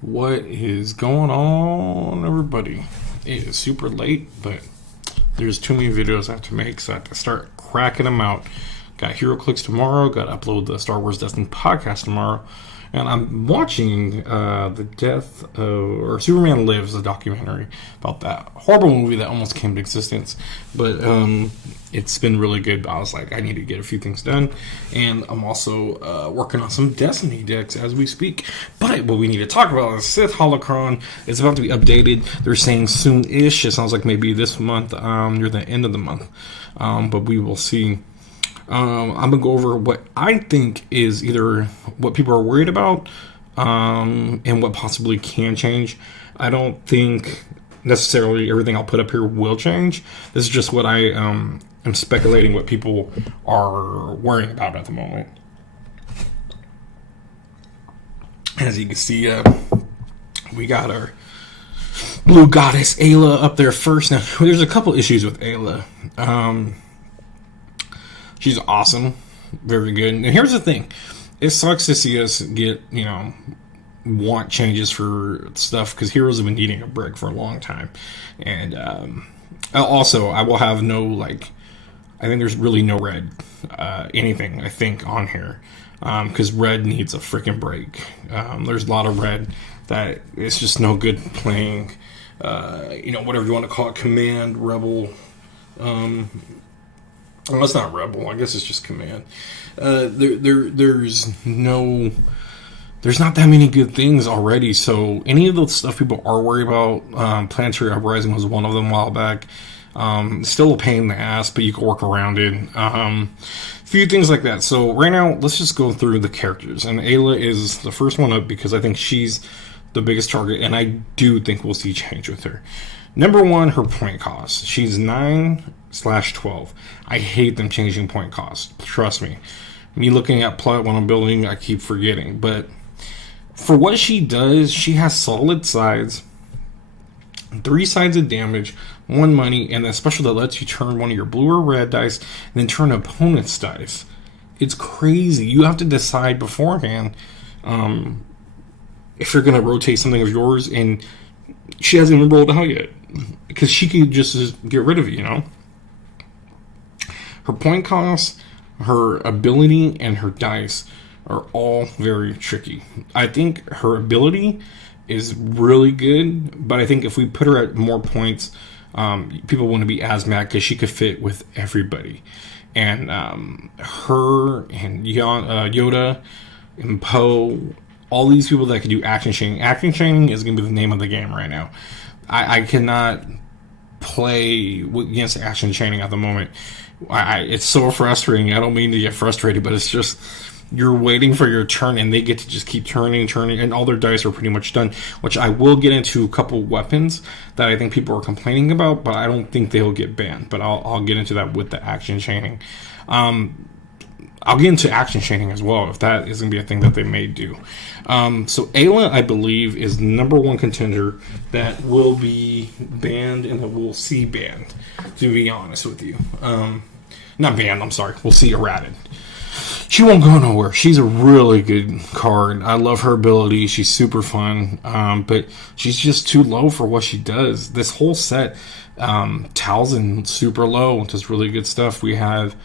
What is going on, everybody? It is super late, but there's too many videos I have to make, so I have to start cracking them out. Got Hero Clicks tomorrow, got to upload the Star Wars Destined podcast tomorrow, and I'm watching the death of, or Superman Lives, a documentary about that horrible movie that almost came to existence. But it's been really good. I was like, I need to get a few things done, and I'm also working on some Destiny decks as we speak. But what we need to talk about is Sith Holocron. It's about to be updated. They're saying soon-ish. It sounds like maybe this month, near the end of the month. But we will see. I'm going to go over what I think is either what people are worried about and what possibly can change. I don't think necessarily everything I'll put up here will change. This is just what I am speculating what people are worrying about at the moment. As you can see, we got our blue goddess Ayla up there first. Now, there's a couple issues with Ayla. She's awesome. Very good. And here's the thing. It sucks to see us get, want changes for stuff because Heroes have been needing a break for a long time. And also, I will have no, I think there's really no red anything, I think, on here. Because red needs a freaking break. There's a lot of red that it's just no good playing, whatever you want to call it, command, rebel, well, it's not rebel. I guess it's just command. There's not that many good things already. So any of the stuff people are worried about, Planetary Uprising was one of them a while back. Still a pain in the ass, but you can work around it. Few things like that. So right now, let's just go through the characters. And Ayla is the first one up because I think she's the biggest target, and I do think we'll see change with her. Number one, her point cost. She's 9/12. I hate them changing point cost. Trust me. Me looking at plot when I'm building, I keep forgetting. But for what she does, she has solid sides, 3 sides of damage, 1 money, and a special that lets you turn one of your blue or red dice and then turn opponent's dice. It's crazy. You have to decide beforehand if you're going to rotate something of yours, and she hasn't even rolled out yet. Because she could just get rid of it, Her point cost, her ability, and her dice are all very tricky. I think her ability is really good, but I think if we put her at more points, people wouldn't be as mad because she could fit with everybody. And her and Yoda and Poe, all these people that can do action chaining. Action chaining is going to be the name of the game right now. I cannot play against action chaining at the moment. It's so frustrating. I don't mean to get frustrated, but it's just you're waiting for your turn and they get to just keep turning, and all their dice are pretty much done, which I will get into a couple weapons that I think people are complaining about, but I don't think they'll get banned. But I'll get into that with the action chaining. I'll get into action chaining as well, if that is going to be a thing that they may do. So Ayla, I believe, is number one contender that will be banned and that we'll see banned, to be honest with you. Not banned, I'm sorry. We'll see errated. She won't go nowhere. She's a really good card. I love her ability. She's super fun. But she's just too low for what she does. This whole set, Talzin, super low, does really good stuff. We have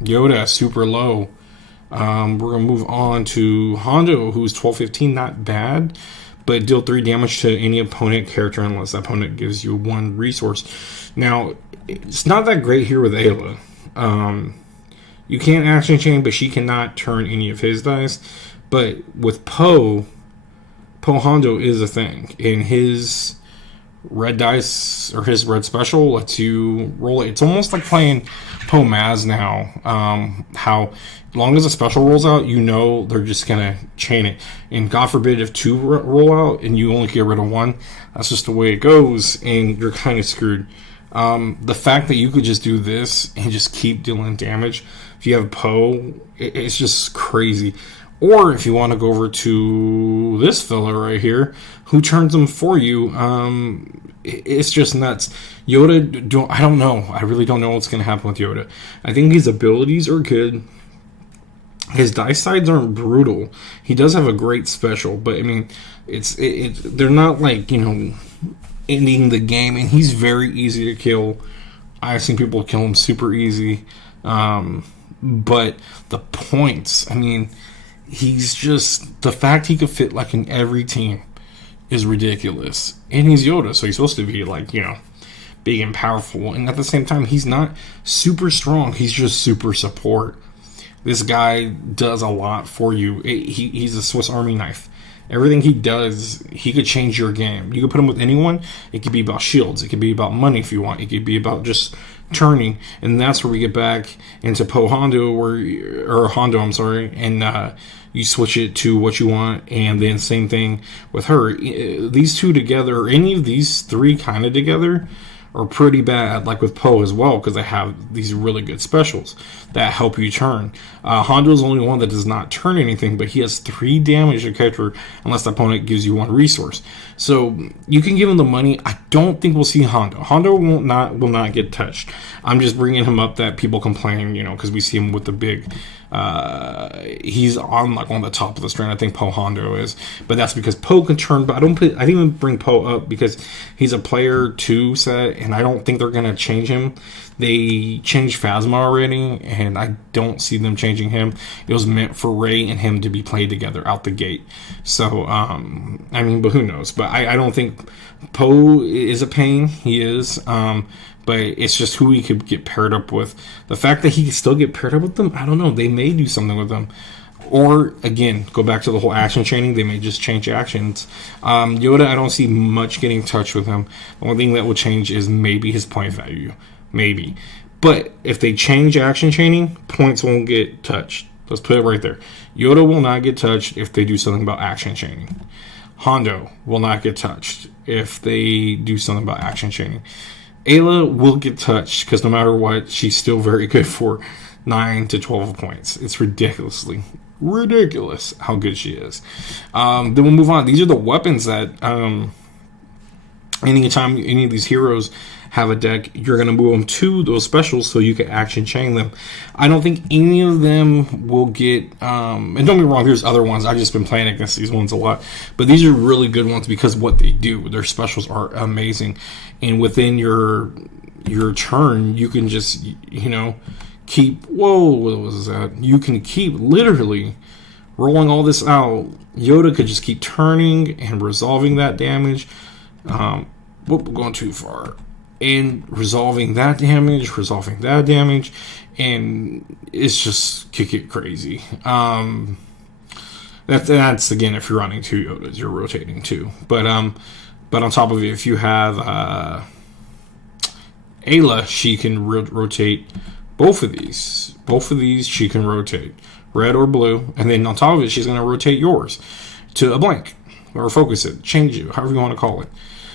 Yoda, super low. We're going to move on to Hondo, who's 12/15, not bad, but deal 3 damage to any opponent character unless that opponent gives you 1 resource. Now, it's not that great here with Ayla. You can't action chain, but she cannot turn any of his dice. But with Poe Hondo is a thing, and his red dice, or his red special, lets you roll it. It's almost like playing Poe Maz now. How long as a special rolls out, they're just gonna chain it. And God forbid if 2 roll out and you only get rid of 1, that's just the way it goes, and you're kind of screwed. The fact that you could just do this and just keep dealing damage, if you have Poe, it's just crazy. Or if you want to go over to this fella right here, who turns them for you, it's just nuts. Yoda, I don't know. I really don't know what's going to happen with Yoda. I think his abilities are good. his dice sides aren't brutal. He does have a great special, but I mean, they're not like, ending the game, and he's very easy to kill. I've seen people kill him super easy. But the points, I mean, he's just, the fact he could fit like in every team is ridiculous. And he's Yoda, so he's supposed to be like, big and powerful. And at the same time, he's not super strong. He's just super support. This guy does a lot for you. He's a Swiss Army knife. Everything he does, he could change your game. You could put him with anyone. It could be about shields. It could be about money if you want. It could be about just turning. And that's where we get back into Hondo, I'm sorry. And you switch it to what you want. And then same thing with her. These two together, or any of these three kind of together, are pretty bad, like with Poe as well, because they have these really good specials that help you turn. Hondo's the only one that does not turn anything, but he has 3 damage to character unless the opponent gives you 1 resource. So you can give him the money. I don't think we'll see Hondo. Hondo will not get touched. I'm just bringing him up that people complain, because we see him with the big. He's on the top of the string. I think Poe Hondo is, but that's because Poe can turn. But I didn't even bring Poe up because he's a player 2 set, and I don't think they're gonna change him. They changed Phasma already, and I don't see them changing him. It was meant for Rey and him to be played together out the gate. So, but who knows? But I don't think Poe is a pain. He is. But it's just who he could get paired up with. The fact that he can still get paired up with them, I don't know. They may do something with them. Or, again, go back to the whole action chaining. They may just change actions. Yoda, I don't see much getting touched with him. The only thing that will change is maybe his point value. Maybe. But if they change action chaining, points won't get touched. Let's put it right there. Yoda will not get touched if they do something about action chaining. Hondo will not get touched if they do something about action chaining. Ayla will get touched because no matter what, she's still very good for 9 to 12 points. It's ridiculous how good she is. Then we'll move on. These are the weapons that anytime any of these heroes have a deck, you're going to move them to those specials so you can action chain them. I don't think any of them will get, and don't get me wrong, there's other ones. I've just been playing against these ones a lot, but these are really good ones because what they do, their specials are amazing. And within your turn, you can just, keep, what was that? You can keep literally rolling all this out. Yoda could just keep turning and resolving that damage. We're going too far. And resolving that damage, and it's just kick it crazy. That's again if you're running 2 Yodas, you're rotating 2. But on top of it, if you have Ayla, she can rotate both of these. Both of these she can rotate, red or blue, and then on top of it, she's going to rotate yours to a blank or focus it, change it, however you want to call it.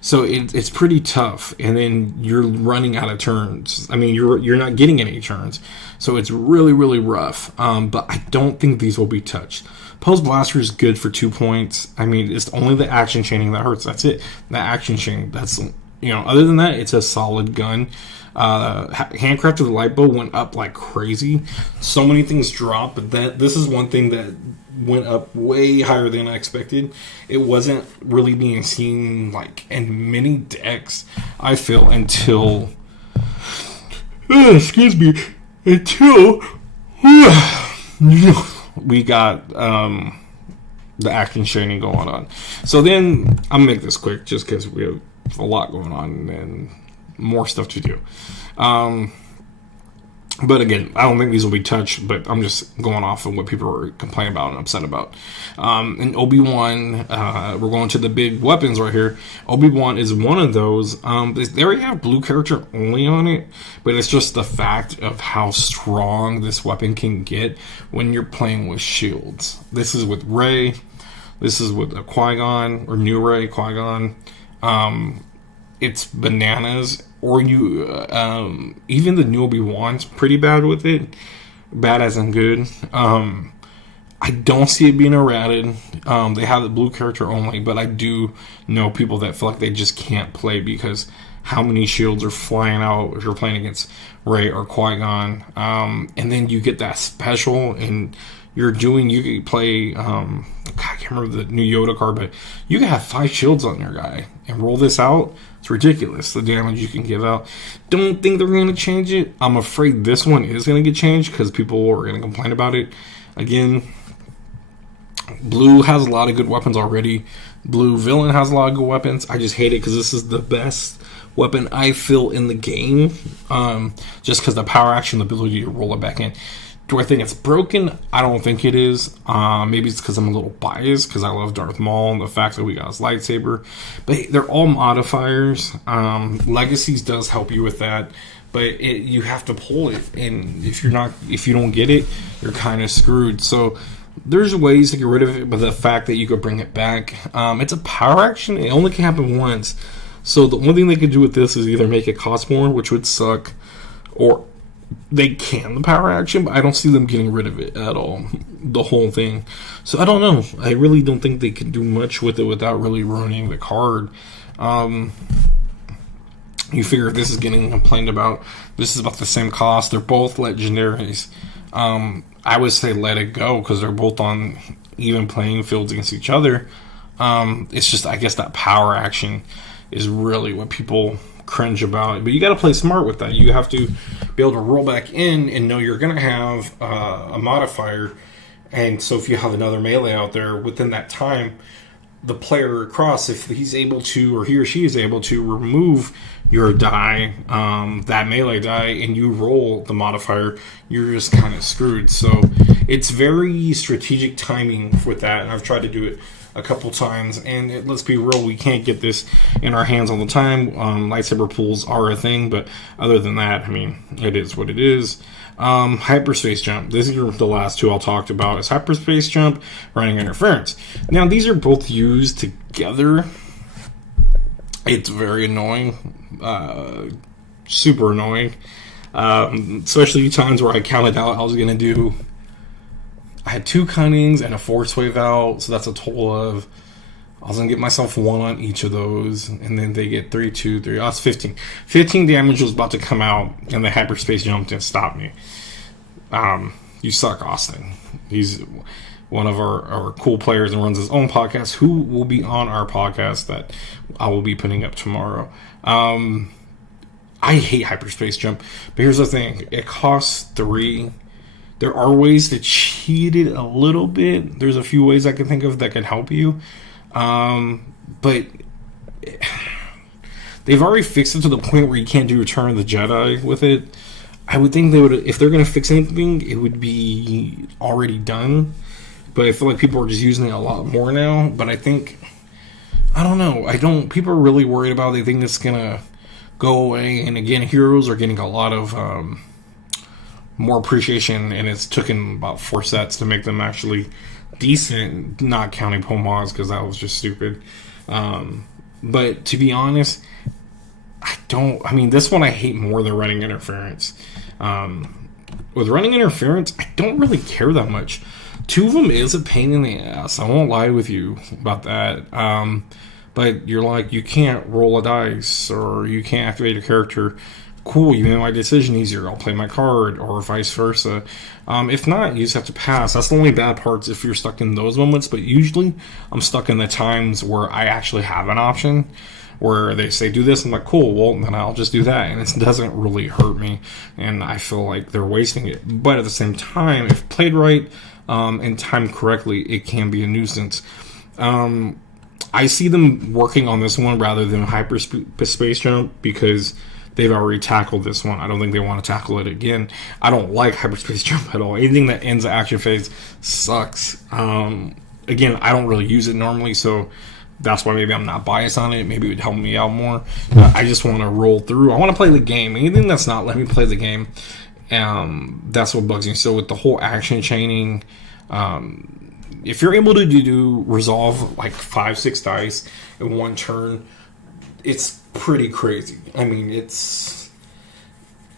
So it's pretty tough, and then you're running out of turns. I mean, you're not getting any turns, so it's really, really rough. But I don't think these will be touched. Poe's Blaster is good for 2 points. I mean, it's only the action chaining that hurts. That's it. The action chaining. That's other than that, it's a solid gun. Handcrafted light bow went up like crazy. So many things dropped, but this is one thing that went up way higher than I expected. It wasn't really being seen like in many decks, I feel, until until we got the action chaining going on. So then I'm gonna make this quick just because we have a lot going on and more stuff to do. But again, I don't think these will be touched, but I'm just going off of what people are complaining about and upset about. And Obi-Wan, we're going to the big weapons right here. Obi-Wan is one of those. They already have blue character only on it, but it's just the fact of how strong this weapon can get when you're playing with shields. This is with Rey. This is with a Qui-Gon, or new Rey, Qui-Gon. It's bananas. Or even the new Obi-Wan's pretty bad with it. Bad as in good. I don't see it being errated. They have the blue character only, but I do know people that feel like they just can't play because how many shields are flying out if you're playing against Rey or Qui-Gon. And then you get that special and you could play, God, I can't remember the new Yoda card, but you can have 5 shields on your guy and roll this out. It's ridiculous, the damage you can give out. Don't think they're going to change it. I'm afraid this one is going to get changed because people are going to complain about it. Again, Blue has a lot of good weapons already. Blue Villain has a lot of good weapons. I just hate it because this is the best weapon I feel in the game. Just because the power action, the ability to roll it back in. Do I think it's broken? I don't think it is. Maybe it's because I'm a little biased because I love Darth Maul and the fact that we got his lightsaber. But they're all modifiers. Legacies does help you with that. But you have to pull it. And if you don't get it, you're kind of screwed. So there's ways to get rid of it, but the fact that you could bring it back, it's a power action. It only can happen once. So the only thing they could do with this is either make it cost more, which would suck, or they can the power action, but I don't see them getting rid of it at all, the whole thing. So I don't know. I really don't think they can do much with it without really ruining the card. You figure if this is getting complained about, this is about the same cost. They're both legendaries. I would say let it go because they're both on even playing fields against each other. It's just, I guess, that power action is really what people cringe about. But you got to play smart with that. You have to be able to roll back in and know you're going to have a modifier. And so if you have another melee out there within that time, the player across, if he's able to, or he or she is able to remove your die, that melee die, and you roll the modifier, you're just kind of screwed. So it's very strategic timing with that, and I've tried to do it a couple times, and let's be real, we can't get this in our hands all the time. Lightsaber pools are a thing, but other than that, I mean, it is what it is. Hyperspace Jump. These are the last two I'll talk about. Is Hyperspace Jump, Running Interference. Now, these are both used together. It's very annoying. Super annoying. Especially times where I counted out I was going to do... I had 2 cunnings and a force wave out, so that's a total of... I was going to get myself 1 on each of those, and then they get 3, 2, 3. That's 15. 15 damage was about to come out, and the Hyperspace Jump didn't stop me. You suck, Austin. He's one of our cool players and runs his own podcast, who will be on our podcast that I will be putting up tomorrow. I hate Hyperspace Jump, but here's the thing. It costs 3. There are ways to cheat it a little bit. There's a few ways I can think of that can help you. But they've already fixed it to the point where you can't do Return of the Jedi with it. I would think they would, if they're going to fix anything, it would be already done. But I feel like people are just using it a lot more now. But I think, I don't know. People are really worried about it. They think it's going to go away. And again, heroes are getting a lot of more appreciation. And it's taken about 4 sets to make them actually decent, not counting Pomaz because that was just stupid. But to be honest, this one I hate more than Running Interference. With Running Interference, I don't really care that much. 2 of them is a pain in the ass. I won't lie with you about that. But you're like, you can't roll a dice or you can't activate a character. Cool, you made my decision easier. I'll play my card, or vice versa. If not, you just have to pass. That's the only bad parts if you're stuck in those moments. But usually, I'm stuck in the times where I actually have an option, where they say do this. I'm like, cool. Well, then I'll just do that, and it doesn't really hurt me. And I feel like they're wasting it. But at the same time, if played right and timed correctly, it can be a nuisance. I see them working on this one rather than Hyperspace Jump because they've already tackled this one. I don't think they want to tackle it again. I don't like Hyperspace Jump at all. Anything that ends the action phase sucks. Again, I don't really use it normally, so that's why maybe I'm not biased on it. Maybe it would help me out more. I just want to roll through. I want to play the game. Anything that's not let me play the game, that's what bugs me. So with the whole action chaining, if you're able to do resolve like 5-6 dice in one turn, it's pretty crazy. I mean,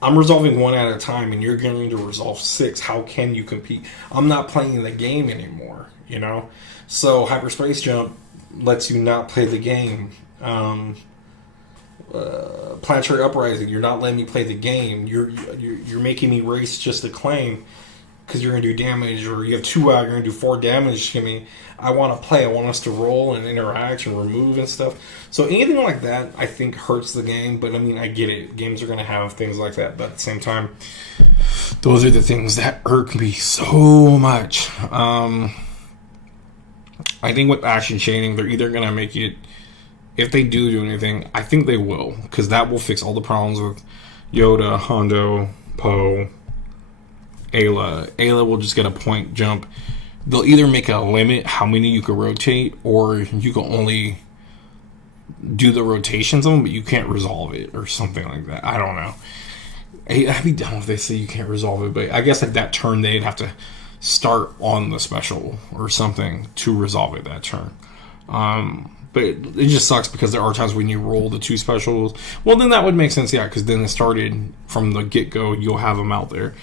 I'm resolving 1 at a time and you're going to resolve 6. How can you compete? I'm not playing the game anymore, you know? So Hyperspace Jump lets you not play the game. Planetary Uprising, you're not letting me play the game. You're making me race just to claim because you're going to do damage, or you have 2 out, you're going to do 4 damage to me. I want to play. I want us to roll and interact and remove and stuff. So anything like that, I think, hurts the game. But, I mean, I get it. Games are going to have things like that. But at the same time, those are the things that irk me so much. I think with action chaining, they're either going to make it, if they do anything, I think they will. Because that will fix all the problems with Yoda, Hondo, Poe, Ayla. Ayla will just get a point jump. They'll either make a limit how many you can rotate, or you can only do the rotations of them, but you can't resolve it, or something like that. I don't know. I'd be down if they say you can't resolve it, but I guess at that turn they'd have to start on the special or something to resolve it that turn. But it just sucks because there are times when you roll the 2 specials. Well, then that would make sense, yeah, because then it started from the get-go. You'll have them out there.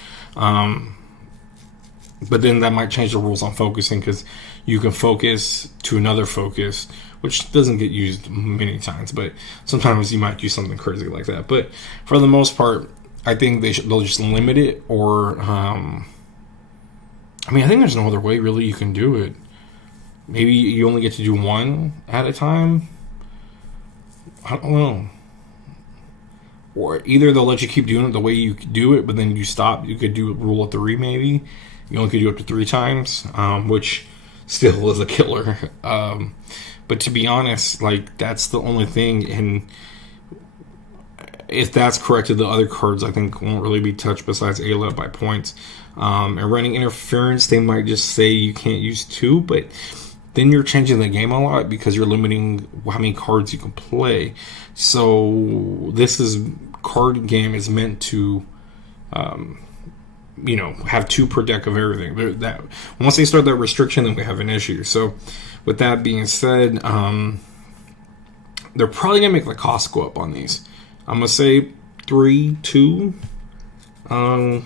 But then that might change the rules on focusing, because you can focus to another focus, which doesn't get used many times. But sometimes you might do something crazy like that. But for the most part, I think they'll just limit it. Or, I mean, I think there's no other way really you can do it. Maybe you only get to do 1 at a time. I don't know. Or either they'll let you keep doing it the way you do it, but then you stop. You could do a rule of 3 maybe. You only could do up to 3 times, which still is a killer. But to be honest, like, that's the only thing. And if that's corrected, the other cards I think won't really be touched besides Ayla by points. And running interference, they might just say you can't use 2, but then you're changing the game a lot because you're limiting how many cards you can play. So this card game is meant to, have 2 per deck of everything. That once they start that restriction, then we have an issue. So with that being said, they're probably gonna make the cost go up on these. I'm gonna say 3, 2. 3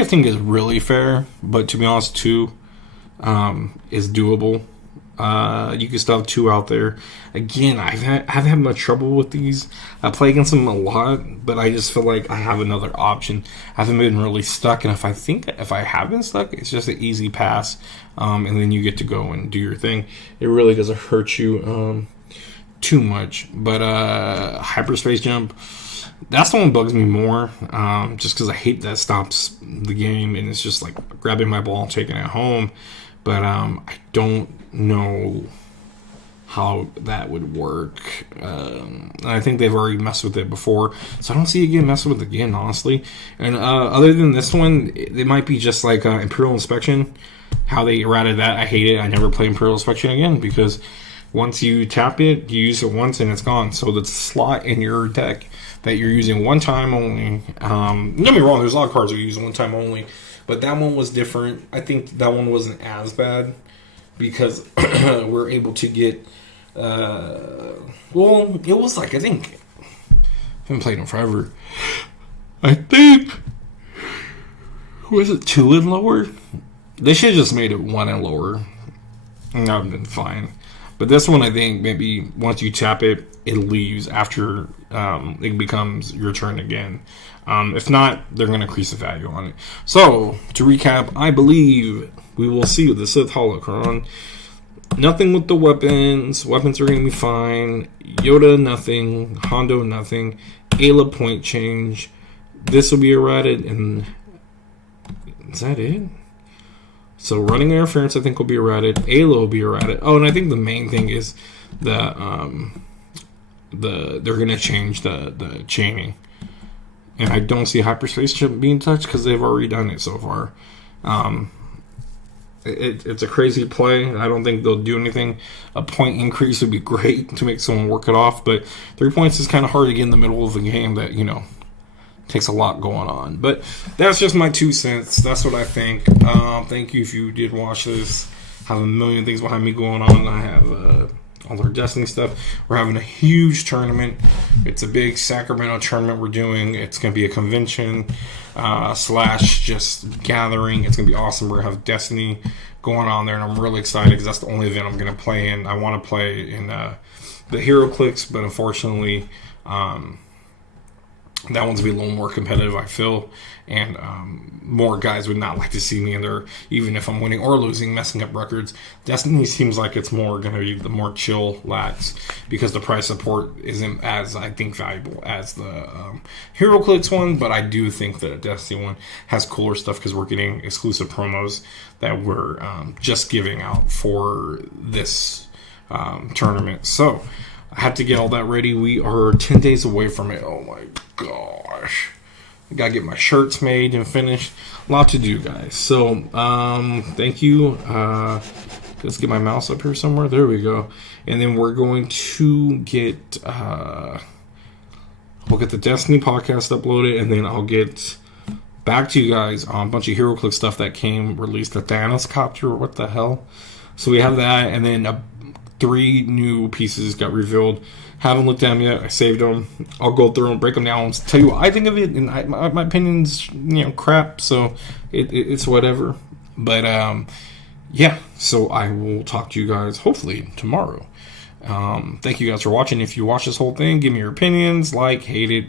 I think is really fair, but to be honest, 2 is doable. You can still have 2 out there. Again, I've had much trouble with these. I play against them a lot, but I just feel like I have another option. I haven't been really stuck, and if I have been stuck, it's just an easy pass, and then you get to go and do your thing. It really doesn't hurt you too much. But Hyperspace Jump, that's the one that bugs me more, just because I hate that stops the game, and it's just like grabbing my ball, taking it home. But I don't know how that would work. I think they've already messed with it before, so I don't see it getting messed with again, honestly. And other than this one, it might be just like Imperial Inspection, how they errated that. I hate it. I never play Imperial Inspection again, because once you tap it, you use it once and it's gone. So the slot in your deck that you're using one time only. Don't get me wrong, there's a lot of cards that you use one time only, but that one was different. I think that one wasn't as bad because we're able to get. Well, it was like, I think I haven't played them forever. I think, was it 2 and lower? They should have just made it 1 and lower. And that would have been fine. But this one, I think, maybe once you tap it, it leaves after it becomes your turn again. If not, they're going to increase the value on it. So, to recap, I believe we will see with the Sith Holocron. Nothing with the weapons. Weapons are going to be fine. Yoda, nothing. Hondo, nothing. Ayla, point change. This will be errated, and is that it? So running interference, I think, will be errated. Ayla will be errated. Oh, and I think the main thing is they're going to change the chaining. And I don't see Hyperspace Jump being touched because they've already done it so far. It's a crazy play. I don't think they'll do anything. A point increase would be great to make someone work it off, but 3 points is kind of hard to get in the middle of the game that, takes a lot going on. But that's just my 2 cents. That's what I think. Thank you if you did watch this. I have a million things behind me going on. I have all our Destiny stuff. We're having a huge tournament. It's a big Sacramento tournament we're doing. It's going to be a convention / just gathering. It's going to be awesome. We're going to have Destiny going on there, and I'm really excited because that's the only event I'm going to play in. I want to play in the Hero Clicks, but unfortunately, That one's be a little more competitive, I feel, and more guys would not like to see me in there, even if I'm winning or losing, messing up records. Destiny seems like it's more going to be the more chill lads, because the price support isn't as, I think, valuable as the HeroClix one, but I do think that a Destiny one has cooler stuff because we're getting exclusive promos that we're just giving out for this tournament. So I have to get all that ready. We are 10 days away from it. Oh my gosh. I gotta get my shirts made and finished. A lot to do, guys. So, thank you. Let's get my mouse up here somewhere. There we go. And then we're going to get, we'll get the Destiny podcast uploaded, and then I'll get back to you guys on a bunch of HeroClix stuff that came released. The Thanos copter, what the hell? So we have that, and then 3 new pieces got revealed. Haven't looked at them yet. I saved them. I'll go through and break them down and tell you what I think of it. And my opinion's, crap. So it's whatever. But yeah. So I will talk to you guys hopefully tomorrow. Thank you guys for watching. If you watch this whole thing, give me your opinions. Like, hate it.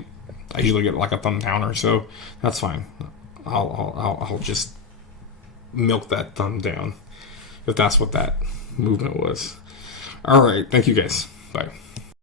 I usually get like a thumb down or so. That's fine. I'll just milk that thumb down if that's what that movement was. All right. Thank you guys. Bye.